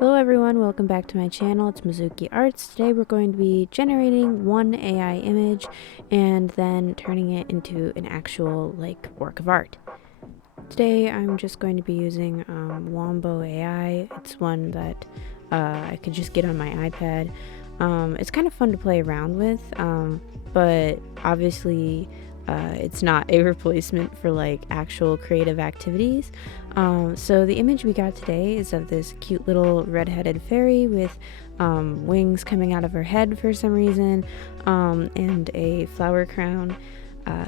Hello everyone, welcome back to my channel. It's Mizuki Arts. Today we're going to be generating one AI image and then turning it into an actual work of art. Today I'm just going to be using Wombo AI. It's one that I could just get on my iPad. It's kind of fun to play around with, but obviously it's not a replacement for actual creative activities. So the image we got today is of this cute little red-headed fairy with wings coming out of her head for some reason, and a flower crown.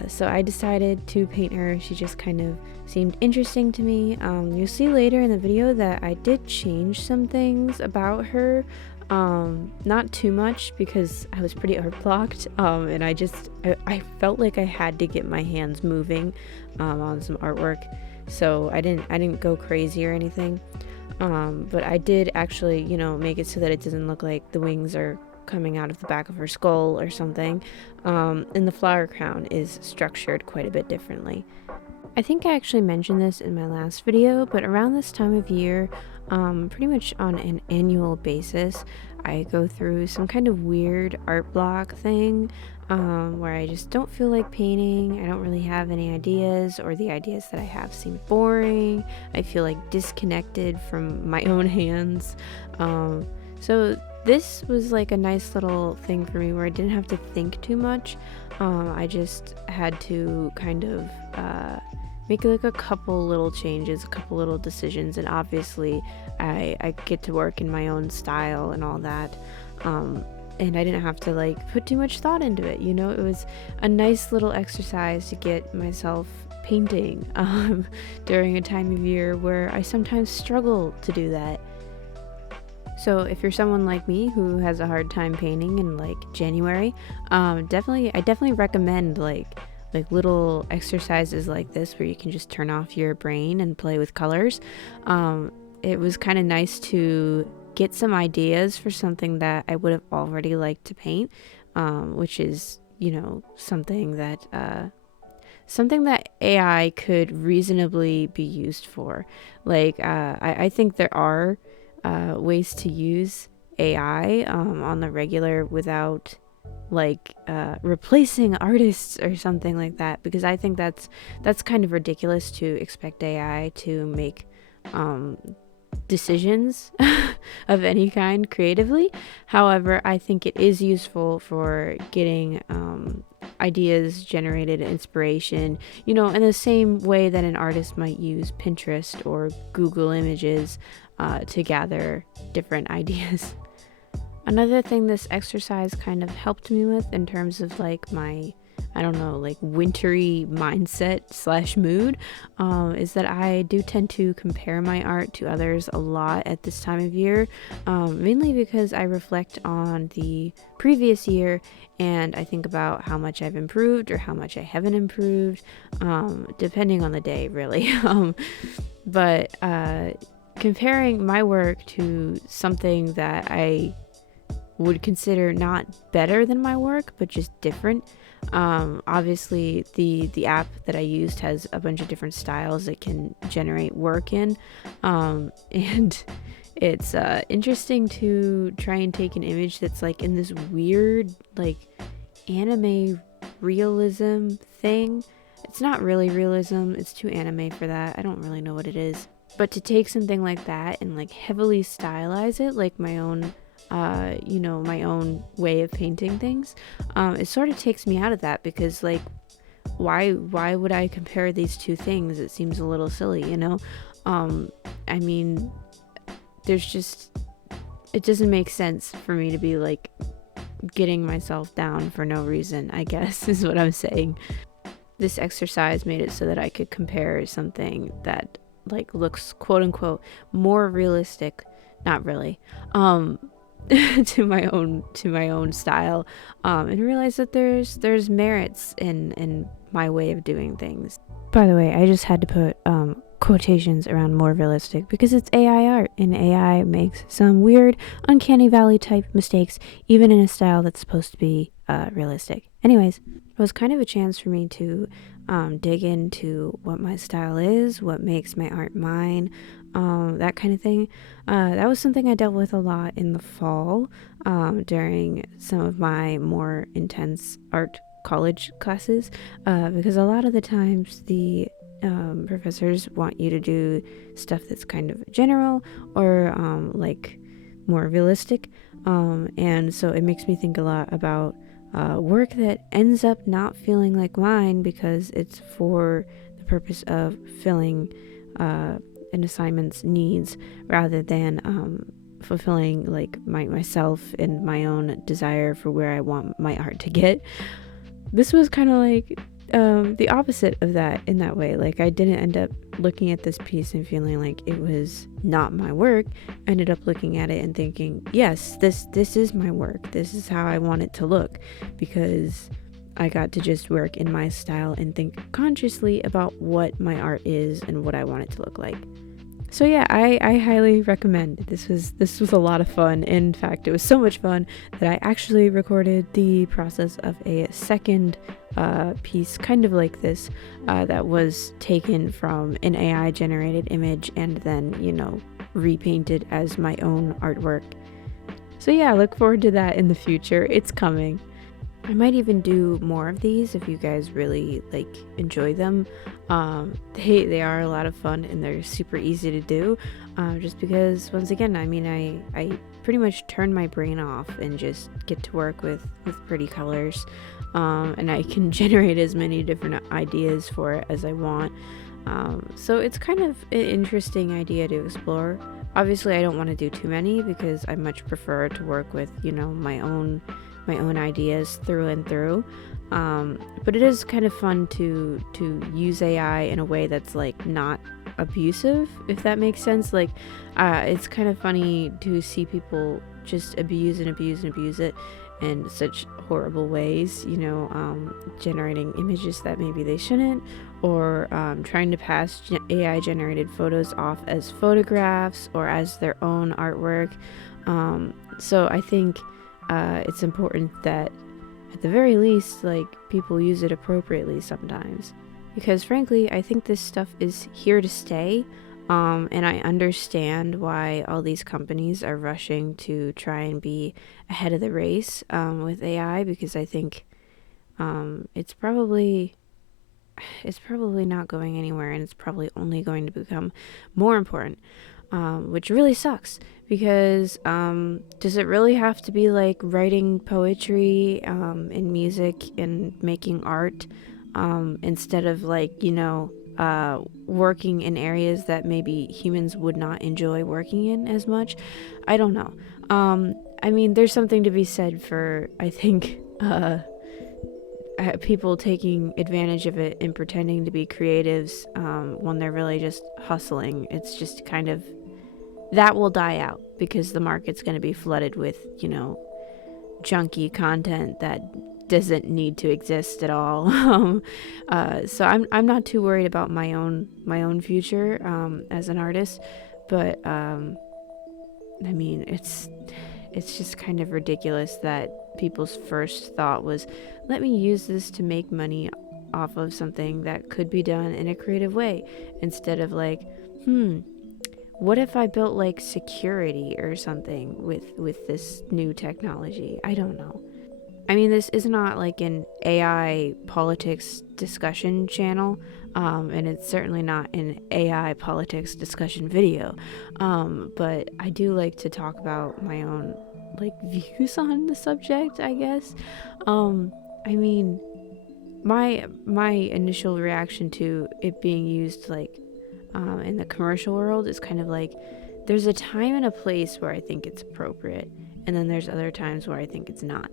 So I decided to paint her. She just kind of seemed interesting to me. You'll see later in the video that I did change some things about her. Not too much because I was pretty art blocked, and I felt like I had to get my hands moving on some artwork, so I didn't go crazy or anything, but I did actually, make it so that it doesn't look like the wings are coming out of the back of her skull or something, and the flower crown is structured quite a bit differently. I think I actually mentioned this in my last video, but around this time of year, pretty much on an annual basis, I go through some kind of weird art block thing, where I just don't feel like painting. I don't really have any ideas, or the ideas that I have seem boring. I feel like disconnected from my own hands. So this was like a nice little thing for me where I didn't have to think too much. I just had to kind of make like a couple little changes, a couple little decisions, and obviously I get to work in my own style and all that, and I didn't have to put too much thought into it. It was a nice little exercise to get myself painting during a time of year where I sometimes struggle to do that. So if you're someone like me who has a hard time painting in January, I definitely recommend little exercises like this where you can just turn off your brain and play with colors. It was kind of nice to get some ideas for something that I would have already liked to paint, which is something that AI could reasonably be used for. I think there are ways to use AI on the regular without replacing artists or something like that, because I think that's kind of ridiculous to expect AI to make decisions of any kind creatively. However, I think it is useful for getting ideas generated, inspiration, in the same way that an artist might use Pinterest or Google Images to gather different ideas. Another thing this exercise kind of helped me with in terms of my, wintry mindset / mood, is that I do tend to compare my art to others a lot at this time of year, mainly because I reflect on the previous year and I think about how much I've improved or how much I haven't improved, depending on the day, really. But comparing my work to something that I would consider not better than my work but just different. Obviously the app that I used has a bunch of different styles it can generate work in, and it's interesting to try and take an image that's in this weird anime realism thing. It's not really realism, it's too anime for that. I don't really know what it is, but to take something like that and heavily stylize it like my own my own way of painting things, it sort of takes me out of that, because why would I compare these two things? It seems a little silly, I mean, it doesn't make sense for me to be getting myself down for no reason, I guess, is what I'm saying. This exercise made it so that I could compare something that looks quote unquote more realistic, not really, to my own style, and realize that there's merits in my way of doing things. By the way, I just had to put quotations around more realistic because it's AI art, and AI makes some weird uncanny valley type mistakes even in a style that's supposed to be realistic. Anyways, It was kind of a chance for me to dig into what my style is, what makes my art mine, that kind of thing. That was something I dealt with a lot in the fall during some of my more intense art college classes, because a lot of the times the professors want you to do stuff that's kind of general or like more realistic, and so it makes me think a lot about work that ends up not feeling like mine because it's for the purpose of filling an assignment's needs rather than fulfilling like myself and my own desire for where I want my art to get. This was kind of like the opposite of that in that way. Like, I didn't end up looking at this piece and feeling like it was not my work. I ended up looking at it and thinking, yes, this is my work. This is how I want it to look, because I got to just work in my style and think consciously about what my art is and what I want it to look like. So yeah, I highly recommend. This was a lot of fun. In fact, it was so much fun that I actually recorded the process of a second piece kind of like this that was taken from an AI generated image and then, repainted as my own artwork. So yeah, look forward to that in the future. It's coming. I might even do more of these if you guys really enjoy them. They are a lot of fun and they're super easy to do, just because, once again, I pretty much turn my brain off and just get to work with pretty colors, and I can generate as many different ideas for it as I want. So it's kind of an interesting idea to explore. Obviously, I don't want to do too many because I much prefer to work with my own ideas through and through, but it is kind of fun to use AI in a way that's not abusive, if that makes sense. It's kind of funny to see people just abuse it in such horrible ways, generating images that maybe they shouldn't, or trying to pass AI generated photos off as photographs or as their own artwork. So I think it's important that at the very least people use it appropriately sometimes, because frankly I think this stuff is here to stay, and I understand why all these companies are rushing to try and be ahead of the race with AI, because I think it's probably not going anywhere, and it's probably only going to become more important, which really sucks, because does it really have to be writing poetry and music and making art instead of working in areas that maybe humans would not enjoy working in as much? I don't know. There's something to be said for, I think, people taking advantage of it and pretending to be creatives when they're really just hustling. It's just kind of, that will die out because the market's going to be flooded with, junky content that doesn't need to exist at all. So I'm not too worried about my own future as an artist, but it's just kind of ridiculous that people's first thought was, let me use this to make money off of something that could be done in a creative way, instead of what if I built security or something with this new technology? I don't know. This is not an AI politics discussion channel, and it's certainly not an AI politics discussion video, but I do like to talk about my own views on the subject, I guess. My initial reaction to it being used in the commercial world is kind of there's a time and a place where I think it's appropriate, and then there's other times where I think it's not.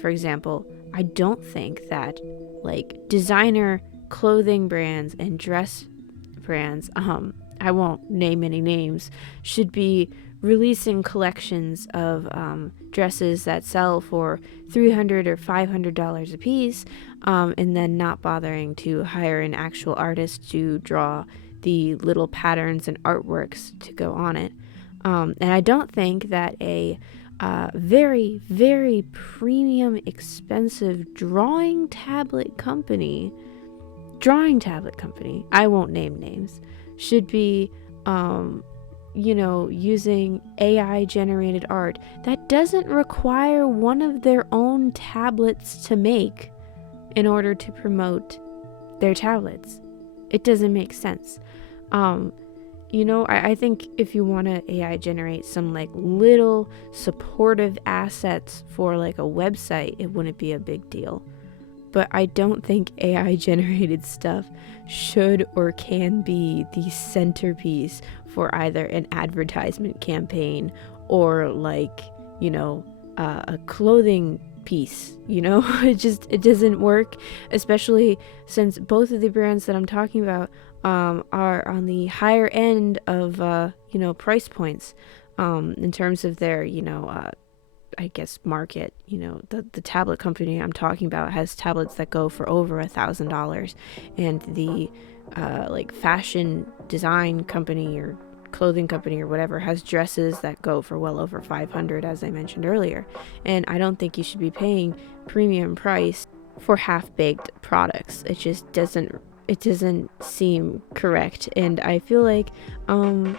For example, I don't think that designer clothing brands and dress brands, I won't name any names, should be releasing collections of dresses that sell for $300 or $500 a piece, and then not bothering to hire an actual artist to draw the little patterns and artworks to go on it. And I don't think that a very, very premium, expensive drawing tablet company, I won't name names, should be, using AI generated art that doesn't require one of their own tablets to make in order to promote their tablets. It doesn't make sense. I think if you want to AI generate some like little supportive assets for like a website, it wouldn't be a big deal. But I don't think AI generated stuff should or can be the centerpiece for either an advertisement campaign or like, a clothing piece. It doesn't work, especially since both of the brands that I'm talking about are on the higher end of price points in terms of their market. The tablet company I'm talking about has tablets that go for over $1,000, and the fashion design company or clothing company or whatever has dresses that go for well over $500, as I mentioned earlier. And I don't think you should be paying premium price for half-baked products. It just doesn't seem correct, and I feel like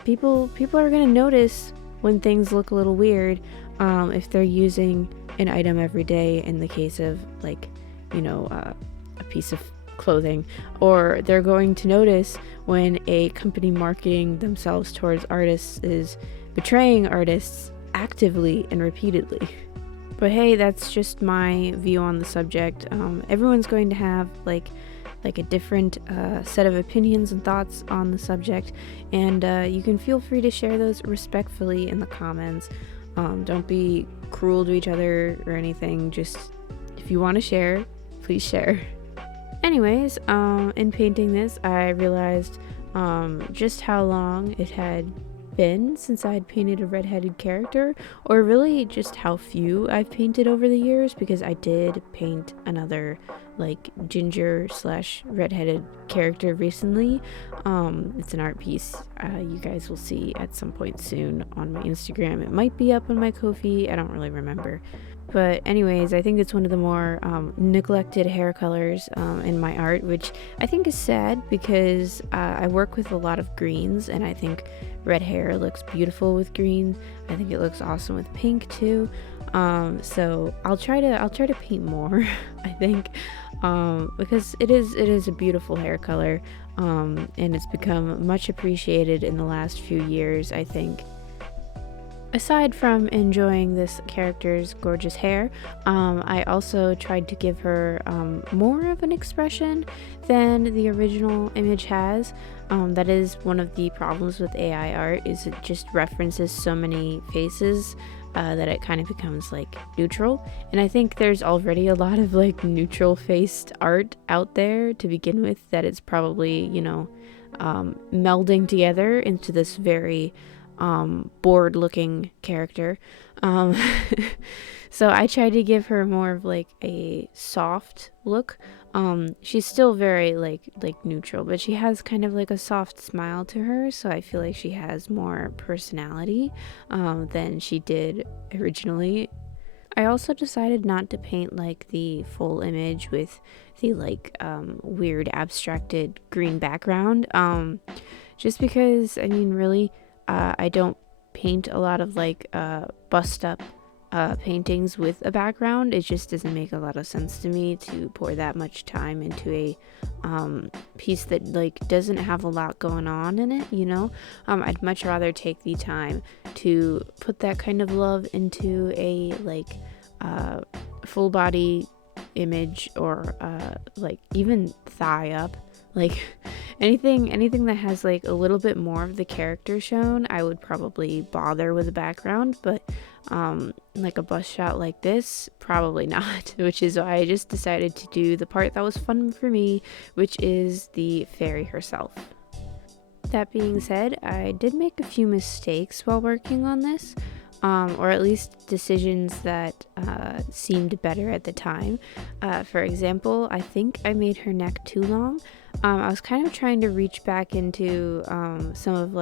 people are gonna notice when things look a little weird if they're using an item every day, in the case of a piece of clothing, or they're going to notice when a company marketing themselves towards artists is betraying artists actively and repeatedly. But hey, that's just my view on the subject. Everyone's going to have like a different set of opinions and thoughts on the subject, and you can feel free to share those respectfully in the comments. Don't be cruel to each other or anything. Just if you want to share, please share. Anyways, in painting this, I realized just how long it had been since I'd painted a redheaded character, or really just how few I've painted over the years, because I did paint another ginger / redheaded character recently. It's an art piece you guys will see at some point soon on my Instagram. It might be up on my Ko-fi, I don't really remember. But anyways, I think it's one of the more neglected hair colors in my art, which I think is sad, because I work with a lot of greens, and I think red hair looks beautiful with green. I think it looks awesome with pink too. So I'll try to paint more, I think, because it is a beautiful hair color, and it's become much appreciated in the last few years, I think. Aside from enjoying this character's gorgeous hair, I also tried to give her more of an expression than the original image has. That is one of the problems with AI art, is it just references so many faces that it kind of becomes neutral. And I think there's already a lot of neutral faced art out there to begin with, that it's probably melding together into this very bored looking character. So I tried to give her more of a soft look. She's still very neutral, but she has kind of a soft smile to her, so I feel like she has more personality than she did originally. I also decided not to paint the full image with the weird abstracted green background, just because really I don't paint a lot of bust up paintings with a background. It just doesn't make a lot of sense to me to pour that much time into a piece that doesn't have a lot going on in it, I'd much rather take the time to put that kind of love into a full body image, or even thigh up, anything that has a little bit more of the character shown. I would probably bother with a background, but a bust shot like this, probably not, which is why I just decided to do the part that was fun for me, which is the fairy herself. That being said, I did make a few mistakes while working on this, or at least decisions that seemed better at the time. For example, I think I made her neck too long. I was kind of trying to reach back into some of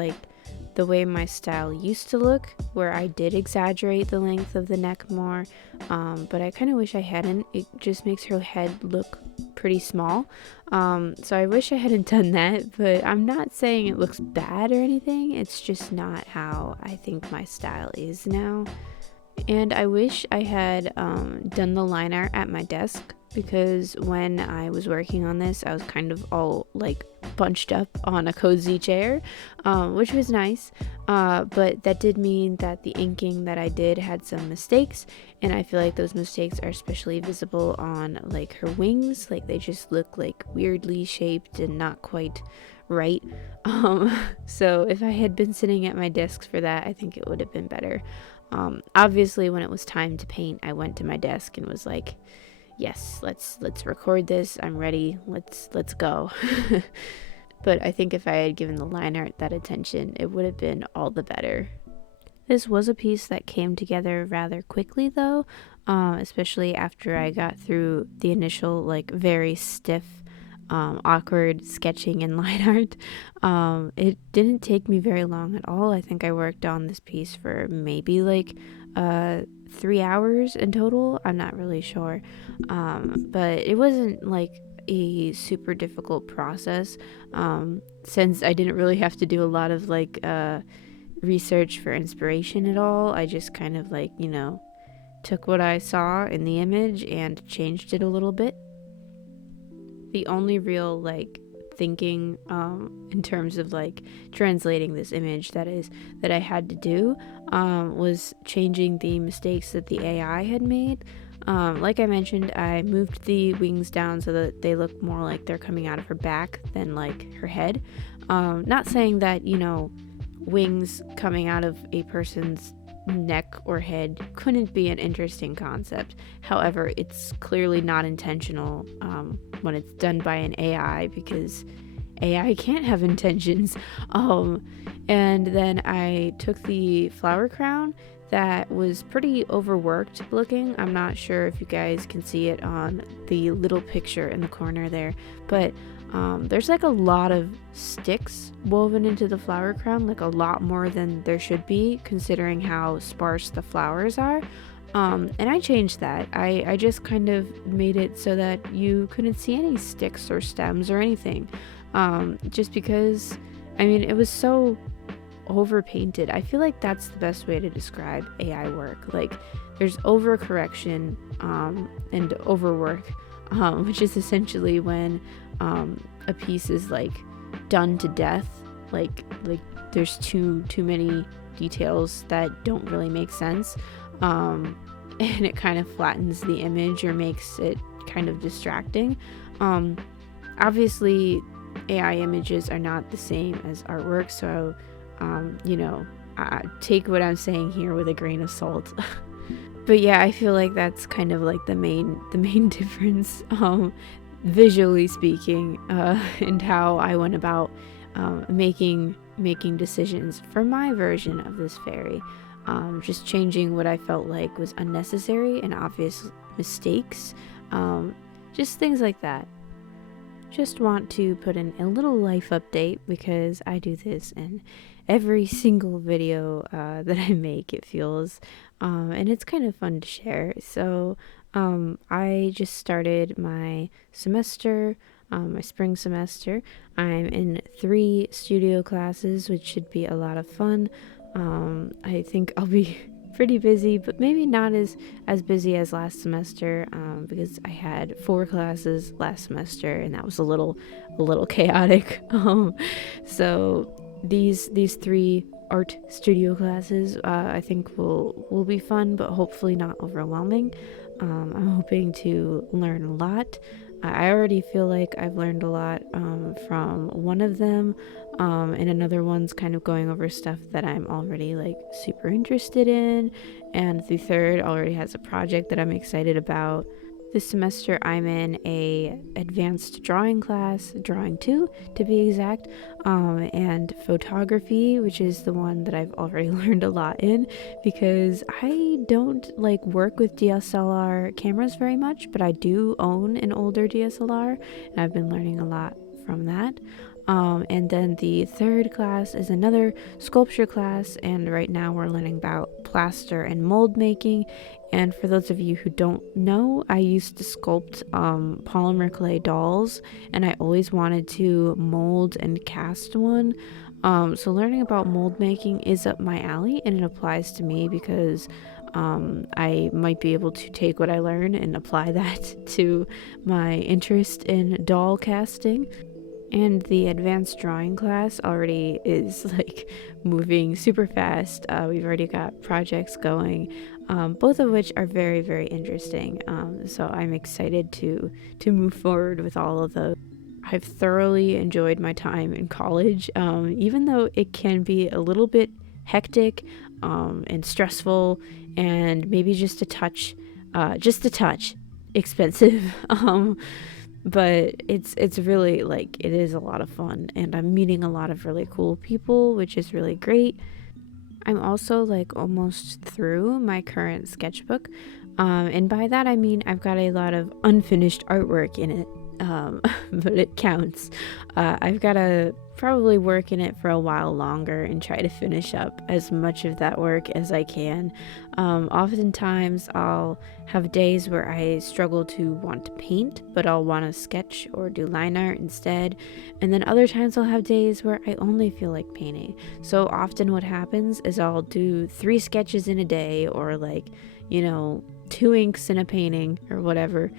the way my style used to look, where I did exaggerate the length of the neck more, but I kind of wish I hadn't. It just makes her head look pretty small, so I wish I hadn't done that, but I'm not saying it looks bad or anything. It's just not how I think my style is now. And I wish I had done the line art at my desk, because when I was working on this, I was kind of all like bunched up on a cozy chair, which was nice, but that did mean that the inking that I did had some mistakes, and I feel like those mistakes are especially visible on like her wings. Like they just look like weirdly shaped and not quite right. So if I had been sitting at my desk for that, I think it would have been better. Obviously when it was time to paint, I went to my desk and was like, yes, let's record this. I'm ready. Let's go. But I think if I had given the line art that attention, it would have been all the better. This was a piece that came together rather quickly though, especially after I got through the initial like very stiff, awkward sketching and line art. It didn't take me very long at all. I think I worked on this piece for maybe like 3 hours in total. I'm not really sure, but it wasn't like a super difficult process, since I didn't really have to do a lot of like research for inspiration at all. I just kind of like, took what I saw in the image and changed it a little bit. The only real like thinking in terms of like translating this image that I had to do was changing the mistakes that the AI had made. Like I mentioned, I moved the wings down so that they look more like they're coming out of her back than like her head. Not saying that, wings coming out of a person's neck or head couldn't be an interesting concept. However, it's clearly not intentional when it's done by an AI, because AI can't have intentions. And then I took the flower crown that was pretty overworked looking. I'm not sure if you guys can see it on the little picture in the corner there, but there's like a lot of sticks woven into the flower crown, like a lot more than there should be considering how sparse the flowers are. And I changed that. I just kind of made it so that you couldn't see any sticks or stems or anything, just because it was so over painted. I feel like that's the best way to describe AI work. Like there's overcorrection and overwork, which is essentially when a piece is like done to death, like there's too many details that don't really make sense, and it kind of flattens the image or makes it kind of distracting. Obviously AI images are not the same as artwork, so take what I'm saying here with a grain of salt. But yeah, I feel like that's kind of like the main difference, visually speaking, and how I went about making decisions for my version of this fairy. Just changing what I felt like was unnecessary and obvious mistakes, just things like that. Just want to put in a little life update, because I do this in every single video that I make, it feels, and it's kind of fun to share. So I just started my semester, my spring semester. I'm in 3 studio classes, which should be a lot of fun. I think I'll be pretty busy, but maybe not as busy as last semester, because I had 4 classes last semester and that was a little chaotic. So these 3 art studio classes, I think will be fun, but hopefully not overwhelming. I'm hoping to learn a lot. I already feel like I've learned a lot from one of them, and another one's kind of going over stuff that I'm already like super interested in, and the third already has a project that I'm excited about. This semester I'm in a advanced drawing class, drawing 2 to be exact, and photography, which is the one that I've already learned a lot in, because I don't like work with DSLR cameras very much, but I do own an older DSLR and I've been learning a lot from that. And then the third class is another sculpture class, and right now we're learning about plaster and mold making. And for those of you who don't know, I used to sculpt polymer clay dolls, and I always wanted to mold and cast one. So learning about mold making is up my alley, and it applies to me because I might be able to take what I learn and apply that to my interest in doll casting. And the advanced drawing class already is like moving super fast. We've already got projects going, both of which are very, very interesting. So I'm excited to move forward with all of those. I've thoroughly enjoyed my time in college, even though it can be a little bit hectic and stressful, and maybe just a touch expensive. But it's really, like, it is a lot of fun, and I'm meeting a lot of really cool people, which is really great. I'm also like almost through my current sketchbook, and by that I mean I've got a lot of unfinished artwork in it, but it counts. I've got to probably work in it for a while longer and try to finish up as much of that work as I can. Oftentimes I'll have days where I struggle to want to paint, but I'll want to sketch or do line art instead. And then other times I'll have days where I only feel like painting. So often what happens is I'll do 3 sketches in a day, or like, 2 inks in a painting or whatever.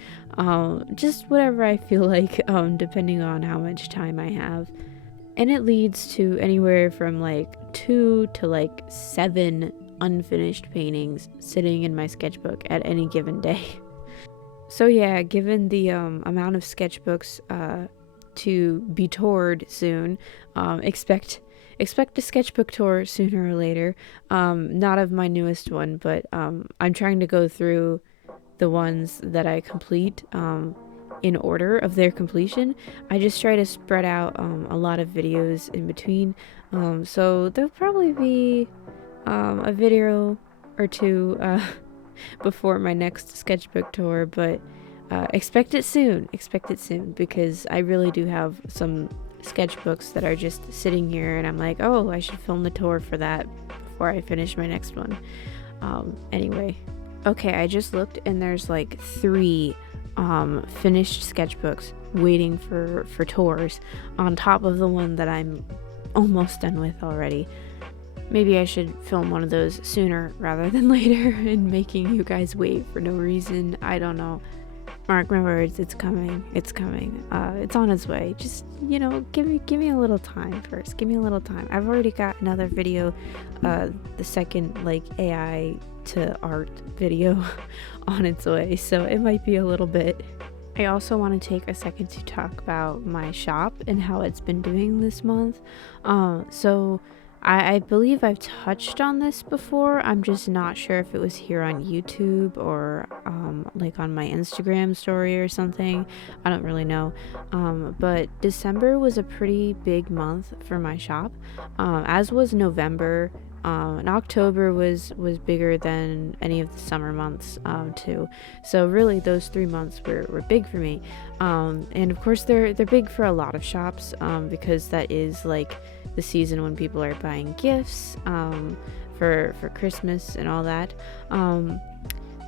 Just whatever I feel like, depending on how much time I have. And it leads to anywhere from like 2 to like 7 unfinished paintings sitting in my sketchbook at any given day. So yeah, given the amount of sketchbooks to be toured soon, expect a sketchbook tour sooner or later. Not of my newest one, but I'm trying to go through the ones that I complete in order of their completion. I just try to spread out a lot of videos in between. So there'll probably be a video or 2 before my next sketchbook tour, but expect it soon because I really do have some sketchbooks that are just sitting here, and I'm like, oh, I should film the tour for that before I finish my next one. Anyway, okay, I just looked and there's like 3 finished sketchbooks waiting for tours on top of the one that I'm almost done with already. Maybe I should film one of those sooner rather than later and making you guys wait for no reason. I don't know. Mark my words, it's coming. It's on its way. Just, give me a little time first. Give me a little time. I've already got another video, the second like AI to art video on its way, so it might be a little bit. I also want to take a second to talk about my shop and how it's been doing this month. So I believe I've touched on this before. I'm just not sure if it was here on YouTube or like on my Instagram story or something. I don't really know. But December was a pretty big month for my shop, as was November. And October was bigger than any of the summer months too. So really those 3 months were big for me. And of course they're big for a lot of shops, because that is like the season when people are buying gifts for Christmas and all that.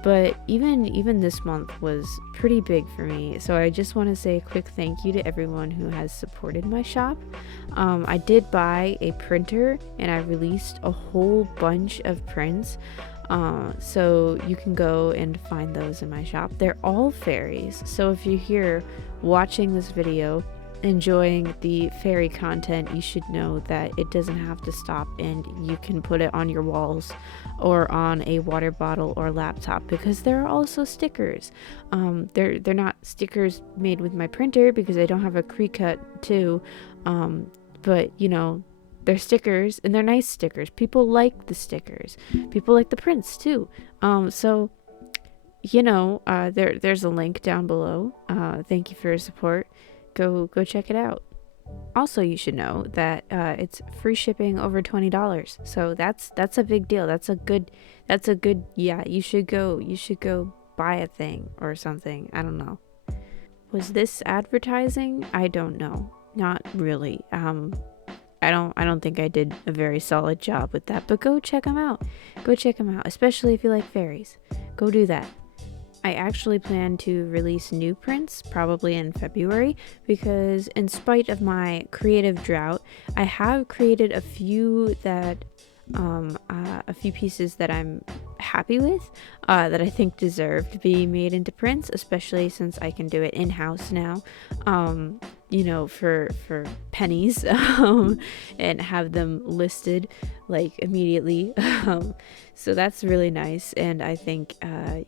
But even this month was pretty big for me. So I just want to say a quick thank you to everyone who has supported my shop. I did buy a printer and I released a whole bunch of prints. So you can go and find those in my shop. They're all fairies. So if you're here watching this video, enjoying the fairy content, you should know that it doesn't have to stop, and you can put it on your walls or on a water bottle or laptop, because there are also stickers. They're not stickers made with my printer because I don't have a Cricut too, but they're stickers, and they're nice stickers. People like the stickers. People like the prints too. So there's a link down below. Thank you for your support. Go check it out. Also, you should know that it's free shipping over $20. So that's a big deal. That's a good yeah, you should go buy a thing or something. I don't know. Was this advertising? I don't know. not really. I don't think I did a very solid job with that, but go check them out. Go check them out, especially if you like fairies. Go do that. I actually plan to release new prints probably in February because, in spite of my creative drought, I have created a few pieces that I'm happy with, that I think deserve to be made into prints, especially since I can do it in-house now, for pennies, and have them listed like immediately. So that's really nice, and I think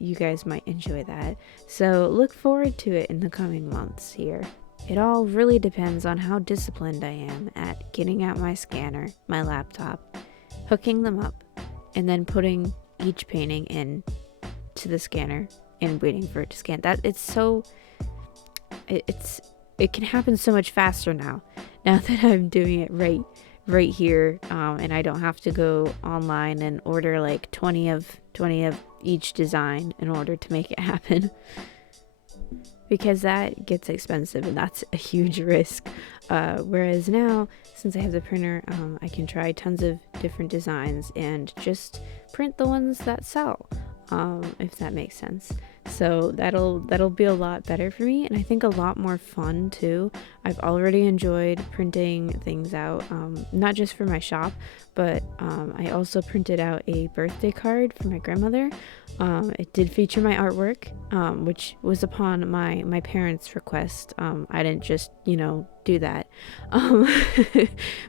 you guys might enjoy that. So look forward to it in the coming months here. It all really depends on how disciplined I am at getting out my scanner, my laptop, hooking them up, and then putting each painting in to the scanner and waiting for it to scan. It can happen so much faster now that I'm doing it right here, and I don't have to go online and order like 20 of each design in order to make it happen. Because that gets expensive and that's a huge risk. Whereas now, since I have the printer, I can try tons of different designs and just print the ones that sell, if that makes sense. So that'll be a lot better for me, and I think a lot more fun too. I've already enjoyed printing things out, not just for my shop, but I also printed out a birthday card for my grandmother. It did feature my artwork, which was upon my parents' request. I didn't just do that,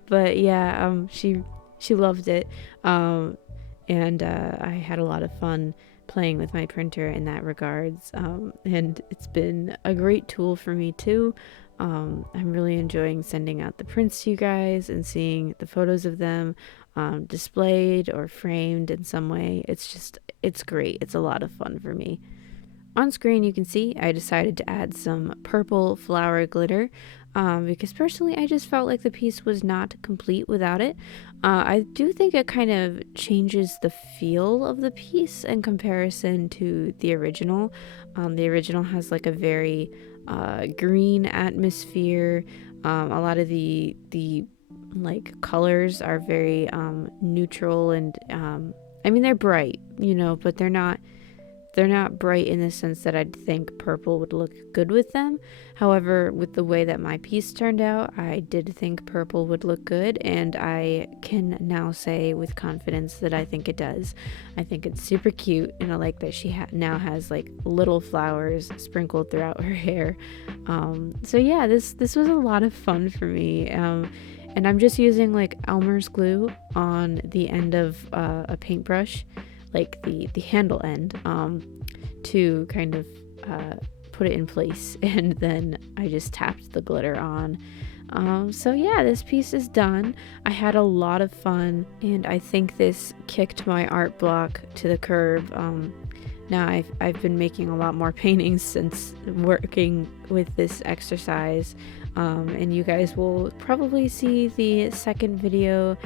but yeah, she loved it, and I had a lot of fun playing with my printer in that regards, and it's been a great tool for me too. I'm really enjoying sending out the prints to you guys and seeing the photos of them displayed or framed in some way. It's great. It's a lot of fun for me. On screen you can see I decided to add some purple flower glitter, because personally I just felt like the piece was not complete without it. I do think it kind of changes the feel of the piece in comparison to the original. The original has like a very green atmosphere. A lot of the like colors are very neutral, and I mean they're bright, but they're not bright in the sense that I'd think purple would look good with them. However, with the way that my piece turned out, I did think purple would look good, and I can now say with confidence that I think it does. I think it's super cute, and I like that she now has like little flowers sprinkled throughout her hair. So yeah, this was a lot of fun for me. And I'm just using like Elmer's glue on the end of a paintbrush, like the handle end, to kind of put it in place, and then I just tapped the glitter on. So yeah, this piece is done. I had a lot of fun, and I think this kicked my art block to the curb. Now I've been making a lot more paintings since working with this exercise, and you guys will probably see the second video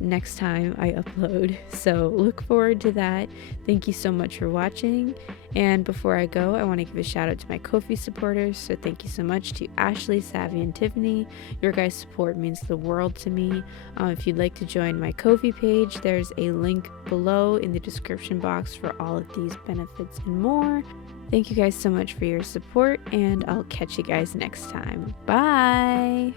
next time I upload, so look forward to that. Thank you so much for watching, and before I go, I want to give a shout out to my Ko-fi supporters. So thank you so much to Ashley, Savvy, and Tiffany. Your guys' support means the world to me. If you'd like to join my Ko-fi page, there's a link below in the description box for all of these benefits and more. Thank you guys so much for your support, and I'll catch you guys next time. Bye!